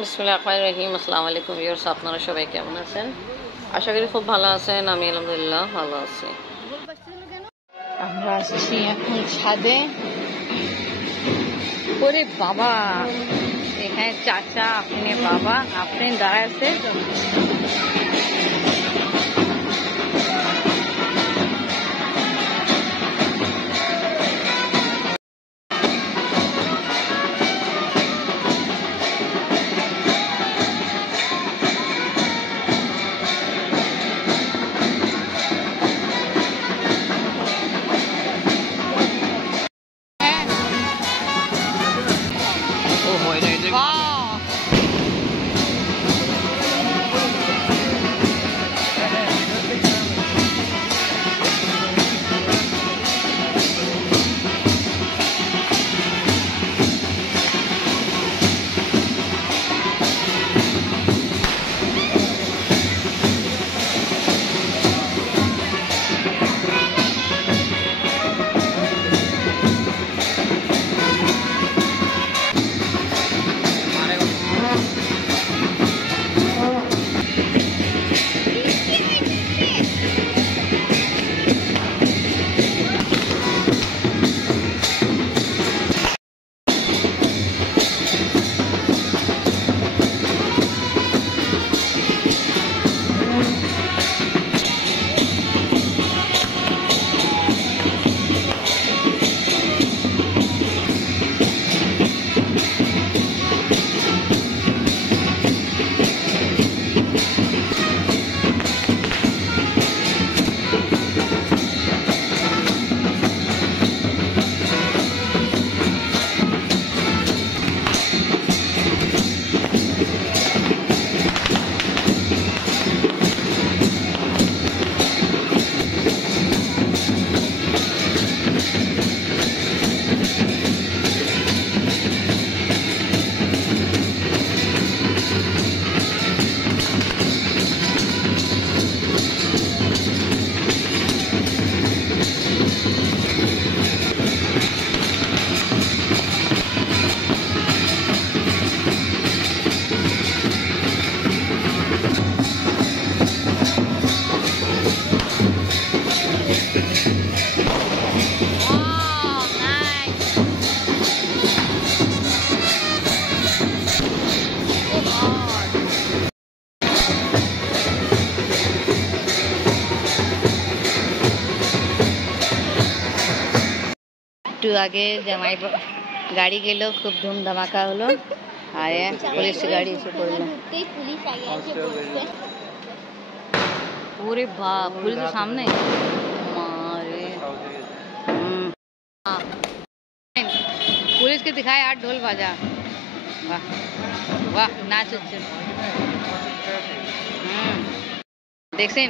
বিসমিল্লাহির রহমানির রহিম। আসসালামু আলাইকুম ভিউয়ার্স, আপনারা সবাই কেমন আছেন? আশা করি খুব ভালো আছেন। আমি আলহামদুলিল্লাহ ভালো আছি। আমরা আসছি এখন ছাদে। ওরে বাবা, এখানে চাচা, আপনি বাবা, আপনি দাঁড়ায় আছে। একটু আগে জামাই গাড়ি গেল, খুব ধুম ধামাকা হলো। আর পুলিশ গাড়ি এসে পড়লো। ওরে বাপ, পুলিশের সামনে मारे। पुलिस के दिखाए यार ढोल बाजा। वाह वाह, नाच হচ্ছে। দেখছেন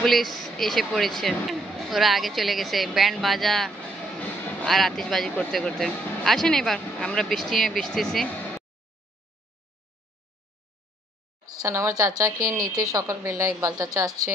পুলিশ এসে পড়েছে, ওরা আগে চলে গেছে ব্যান্ড বাজা আর আতিশবাজি করতে করতে। আসেন এবার আমরা বৃষ্টিছি। আমার চাচাকে নিতে সকালবেলা ইকবাল চাচা আসছে।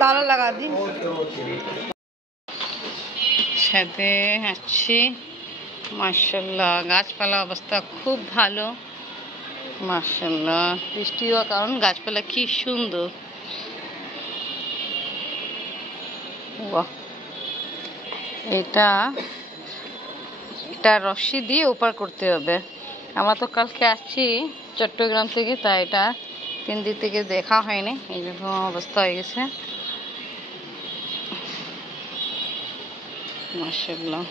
তালা লাগা দিন। ছাদে আসছি। মাশাআল্লাহ, গাছপালা অবস্থা খুব ভালো। মাশাআল্লাহ, বৃষ্টি হওয়ার কারণ গাছপালা কি সুন্দর। বাহ, এটা রশ্মি দিয়ে ওপার করতে হবে। আমরা তো কালকে আসছি চট্টগ্রাম থেকে, তাই এটা 3 দিন থেকে দেখা হয়নি, এইরকম অবস্থা হয়ে গেছে। মাশাআল্লাহ,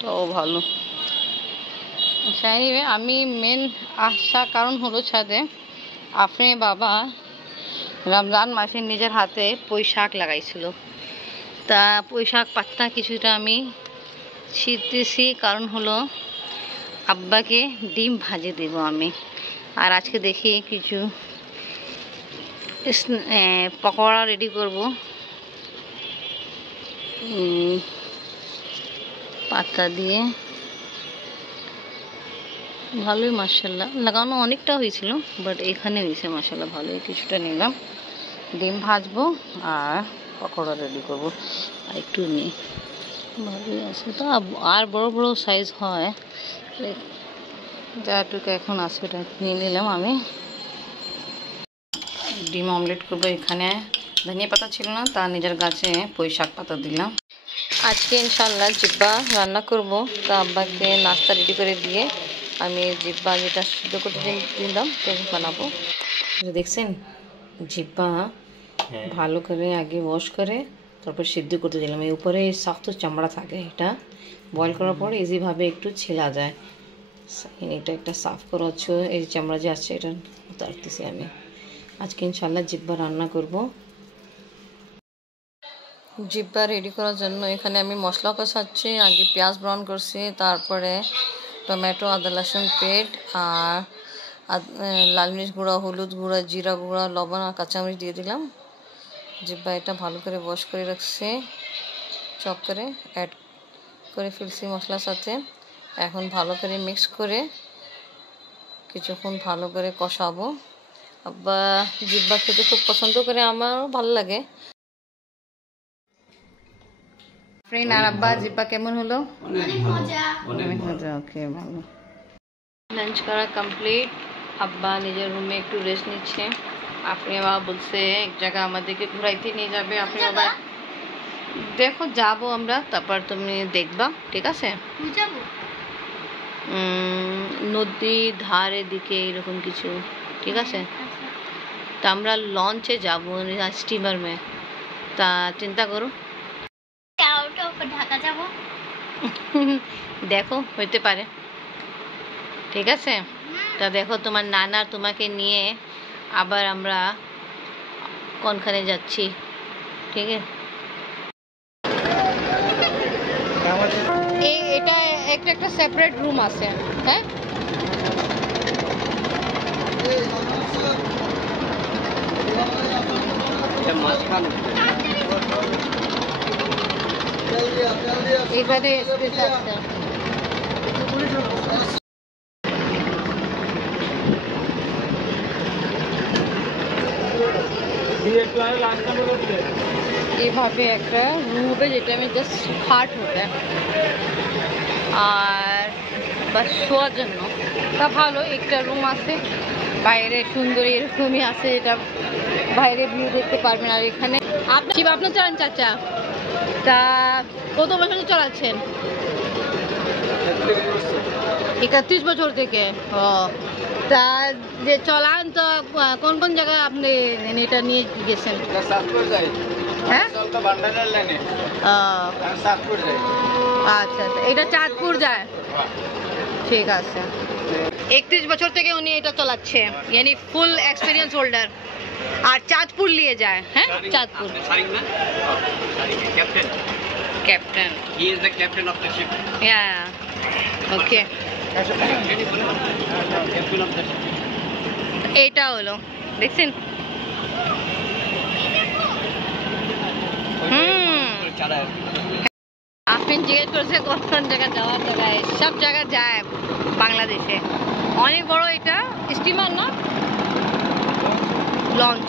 তো ভালো। আমি মেন আসার কারণ হলো ছাদে আপনি বাবা রমজান মাসে নিজের হাতে পুঁই শাক লাগাইছিল, তা পুঁই শাক পাতা কিছুটা আমি ছিঁড়তেছি, কারণ হলো আব্বাকে ডিম ভাজে দেব আমি। আর আজকে দেখি কিছু পকোড়া রেডি করব। পাতা দিয়ে ভালোই মাশাআল্লাহ লাগানো অনেকটা হয়েছিল, বাট এখানে হয়েছে মাশাআল্লাহ ভালোই। কিছুটা নিলাম, ডিম ভাজবো আর পকোড়া রেডি করব। আর একটু ভালোই আছে, তো আর বড় বড় সাইজ হয় যাটুকু এখন আছে ওটা নিয়ে নিলাম আমি। ডিম অমলেট করবো। এখানে ধনিয়া পাতা ছিল না, তা নিজের গাছে পুঁই শাক পাতা দিলাম। আজকে ইনশাল্লাহ জিব্বা রান্না করব। তা আব্বাকে নাস্তা রেডি করে দিয়ে আমি জিব্বা যেটা সিদ্ধ করতে দিলাম বানাবো। দেখছেন জিব্বা ভালো করে আগে ওয়াশ করে তারপর সিদ্ধ করতে দিলাম। এই উপরে শক্ত চামড়া থাকে, এটা বয়েল করার পর ইজিভাবে একটু ছেলা যায়। এটা একটা সাফ করা হচ্ছে, এই চামড়া যে আছে এটা উতারতেছি আমি। আজকে ইনশাল্লাহ জিব্বা রান্না করব। জিব্বা রেডি করার জন্য এখানে আমি মশলা কষাচ্ছি। আগে পেঁয়াজ ব্রাউন করছি, তারপরে টমেটো, আদা রসুন পেস্ট আর লাল মরিচ গুঁড়া, হলুদ গুঁড়া, জিরা গুঁড়া, লবণ আর কাঁচামরিচ দিয়ে দিলাম। জিব্বা এটা ভালো করে ওয়াশ করে রাখছি, চপ করে অ্যাড করে ফেলছি মশলার সাথে। এখন ভালো করে মিক্স করে কিছুক্ষণ ভালো করে কষাবো। আব্বা জিব্বা খেতে খুব পছন্দ করে, আমারও ভালো লাগে। ফ্রেন্ড আর আব্বা জিব্বা কেমন হলো? অনেক মজা। ওকে, ভালো। লাঞ্চ করা কমপ্লিট। আব্বা নিজের রুমে একটু রেস্ট নিচ্ছে। আপনি বাবা বলছে এক জায়গা আমাদেরকে ঘুরাইতে নিয়ে যাবে। আপনি বাবা দেখো যাবো আমরা, তারপর তুমি দেখবা, ঠিক আছে? নদী ধারের দিকে এরকম কিছু, ঠিক আছে? তা আমরা লঞ্চে যাবো, স্টিমার মে। তা চিন্তা করো, ঢাকা যাব। দেখো হইতে পারে, ঠিক আছে? তা দেখো তোমার নানা তোমাকে নিয়ে আবার আমরা কোনখানে যাচ্ছি, ঠিক আছে? এটা একটা সেপারেট রুম আছে, হ্যাঁ? এখানে স্পেস আছে। এইভাবে একটা রুম হবে যেটা আমি জাস্ট খাট হবে আর বাস শোয়ার জন্য। তা ভালো একটা রুম আছে, বাইরে সুন্দরী এরকমই আছে, এটা বাইরে ভিউ দেখতে পারবেন। আর এখানে আপনার চালান চাচা, তা কত বছর চালাচ্ছেন? 31 বছর থেকে। ও, তা যে চলান তো কোন কোন জায়গায় আপনি এটা নিয়ে গেছেন? হ্যাঁ, আচ্ছা আচ্ছা, এটা চাঁদপুর যায়, ঠিক আছে। 31 বছর থেকে উনি এটা চালাচ্ছে, यानी ফুল এক্সপিরিয়েন্স হোল্ডার। আর চাঁদপুর নিয়ে যায়, হ্যাঁ Chandpur. Captain, he is the captain of the ship. Yeah, okay. এইটা হলো, দেখছেন? আপনি জিজ্ঞেস করছে কোন কোন জায়গায় যাওয়ার জায়গায়, সব জায়গায় যায় বাংলাদেশে। অনেক বড় এটা স্টিমার না, লঞ্চ।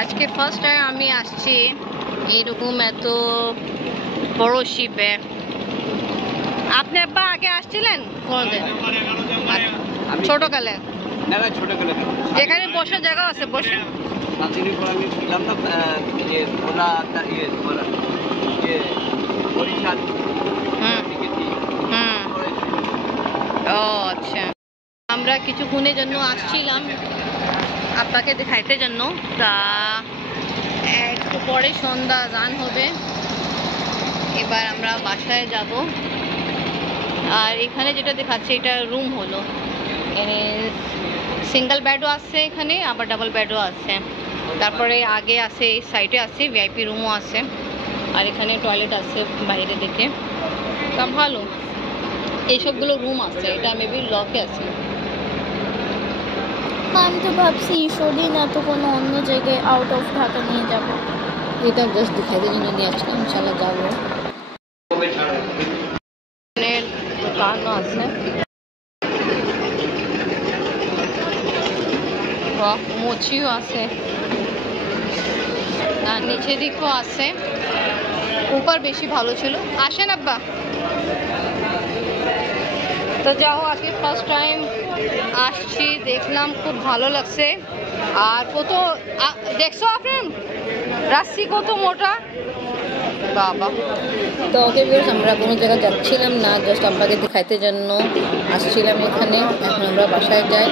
আজকে ফার্স্ট টাইম আমি আসছি এরকম এত বড় শিপে। আপনি আব্বা আগে আসছিলেন কোনোদিন? ছোটকালে? এখানে বসার জায়গা আছে, বসে। ও আচ্ছা, আমরা কিছুক্ষণের জন্য আসছিলাম আব্বাকে দেখাইতে জন্য। তা একটু পরে সন্ধ্যা গান হবে, এবার আমরা বাসায় যাব। আর এখানে যেটা দেখাচ্ছে এটা রুম হলো, সিঙ্গেল বেডও আছে এখানে, আবার ডাবল বেডও আছে। তারপরে আগে আছে, এই সাইডে আছে ভিআইপি রুমও আছে, আর এখানে টয়লেট আছে বাইরে দিকে। তা ভালো, এইসবগুলো রুম আছে। এটা মেবি লকে আছে। আমি তো ভাবছি ঈশ্বরী না তো কোনো অন্য জায়গায় আউট অফ ঢাকা নিয়ে যাব। এটা জাস্ট দেখাইতে জন্য নিয়ে আসছি, ইনশাল্লাহ যাবো। দোকানও আছে, মোচিও আছে, আর নিচে দিকেও আছে। উপর বেশি ভালো ছিল। আসেন আব্বা। তো যাও, আজকে ফার্স্ট টাইম আসছি, দেখলাম খুব ভালো লাগছে। আর কত দেখছো আপনি রাশি কত মোটা বাবা। তো ওকে ভিউয়ার্স, আমরা কোনো জায়গায় যাচ্ছিলাম না, জাস্ট আব্বাকে দেখাইতে জন্য আসছিলাম এখানে। এখন আমরা বাসায় যাই।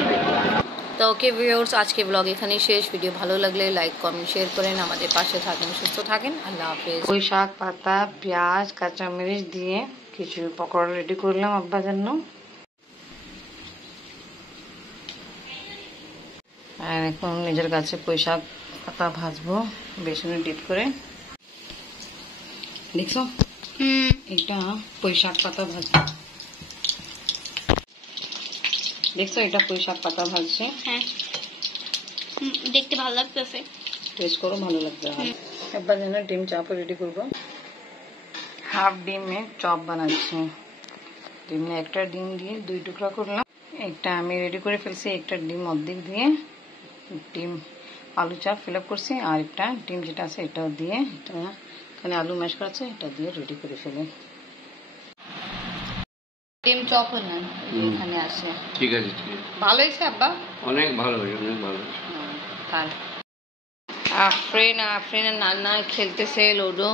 তো ওকে ভিউয়ার্স, আজকে ব্লগ এখানেই শেষ। ভিডিও ভালো লাগলে লাইক কমেন্ট শেয়ার করেন, আমাদের পাশে থাকেন, সুস্থ থাকেন, আল্লাহ হাফেজ। পুঁই শাক, পাতা, পেঁয়াজ, কাঁচামরিচ দিয়ে কিছু পকোড়া রেডি করলাম আব্বার জন্য। আর এখন নিজের কাছে পুঁই শাক পাতা ভাজবো বেসনে ডিপ করে। দেখছো, এটা পুঁই শাক পাতা ভাজবো। দেখছো, এটা পুঁই শাক পাতা ভাজছে। হ্যাঁ, দেখতে ভালো লাগতেছে। টেস্ট করো, ভালো লাগবে। একবার যেন ডিম চপ রেডি করবো। হাফ ডিমে চপ বানাচ্ছি। ডিমে একটা ডিম দিয়ে 2 টুকরা করলাম। একটা আমি রেডি করে ফেলছি, একটা ডিম অর্ধেক দিয়ে ডিম আলু চপ ফিল আপ করছি। আর একটা ডিম যেটা আছে এটাও দিয়ে, এটা এখানে আলু ম্যাশ করা আছে, এটা দিয়ে রেডি করে ফেলি। ডিম চপ হলেন এখানে আসে। ঠিক আছে, ঠিক আছে, ভালো হয়েছে আব্বা? অনেক ভালো হয়েছে, অনেক ভালো হয়েছে। আফরিন আর নানা খেলতেছে লুডো।